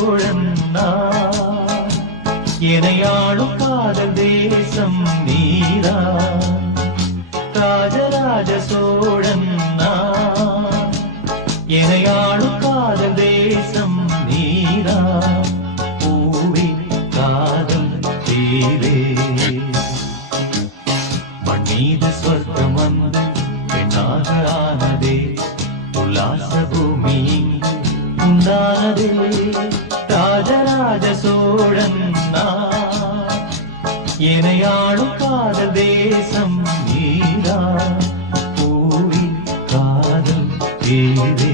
சோழன் எனையாளும் காதல் தேசம் நீரா ராஜராஜ சோழன் எனையாளும் காதல் தேசம் நீரா பூவே காதல் தேவே மண்ணீது சொர்க்கம் வந்து பெண்ணாக ஆனதே உல்லாச பூமி உண்டானதே ராஜராஜ சோழன் எனையாளும் காதல் தேசம் நீரா பூவி காதல் தேவே